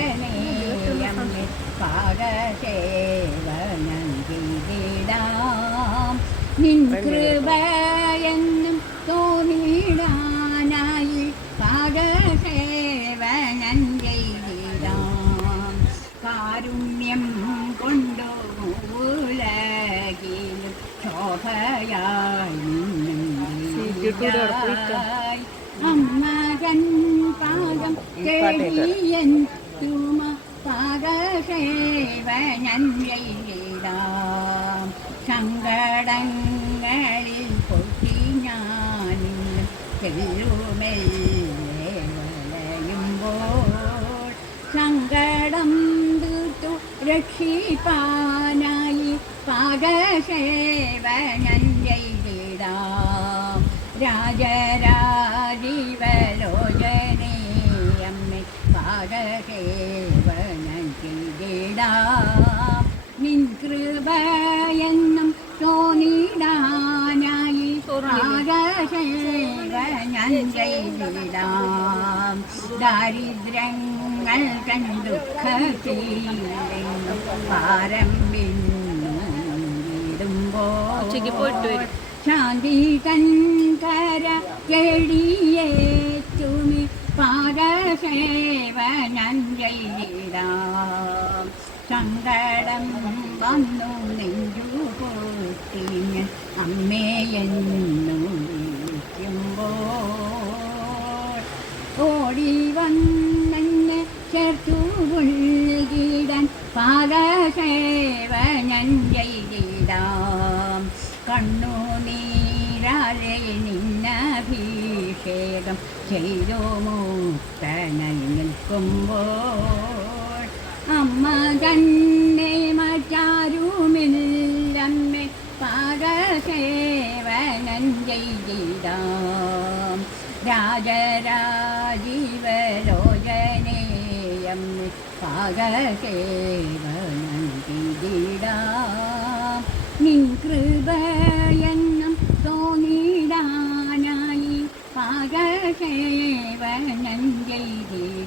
രാജരാജീവലോചനേയമ്മേ പാദസേവനം ചെയ്തിടാം നിൻ കൃപയെന്നും തോന്നിടാനായി പാദസേവനം ചെയ്തിടാം കാരുണ്യം കൊണ്ടു ഉലകിലും ശോഭയായി അമ്മകൻ പാദം തേടിയൻ തുമ പാദസേവനം ചെയ്തിടാം സങ്കടങ്ങളിൽ പൊട്ടി ഞാനിന്ന് ചെല്ലുമെല്ലുമ്പോൾ സങ്കടം തീർത്തു രക്ഷിപ്പാനായി പാദസേവനം ചെയ്തിടാം രാജരാജീവലോചനേയമ്മേ പാദസേവനം ചെയ്തിടാം നിൻ കൃപയെന്നും തോന്നിടാനായി പാദസേവനം ചെയ്തിടാം ദാരിദ്ര്യങ്ങൾ കൺ ദുഃഖത്തിലെങ്ങും പാരമ്പിടുമ്പോൾ ശാന്തി കര കേടിയേറ്റുമി പാദസേവനം ചെയ്തിടാം സങ്കടം വന്നു നെഞ്ചു പൊട്ടിഞ്ഞ് അമ്മയെന്നു വിളിക്കുമ്പോൾ ഓടി വന്നെന്നെ ചേർത്തു ഉൾകിടാൻ പാദസേവനം ചെയ്തിടാം കണ്ണുനീരാലെ നിന്നഭിഷേകം ചെയ്തു മുക്തനായി നിൽക്കുമ്പോൾ അമ്മ തന്നെ മറ്റാരുമില്ലമ്മേ പാദസേവനം ചെയ്തിടാം രാജരാജീവലോചനേയമ്മേ പാദസേവനം ചെയ്തിടാം നിൻ കൃപയെന്നും തോന്നിടാനായി പാദസേവനം ചെയ്തിടാം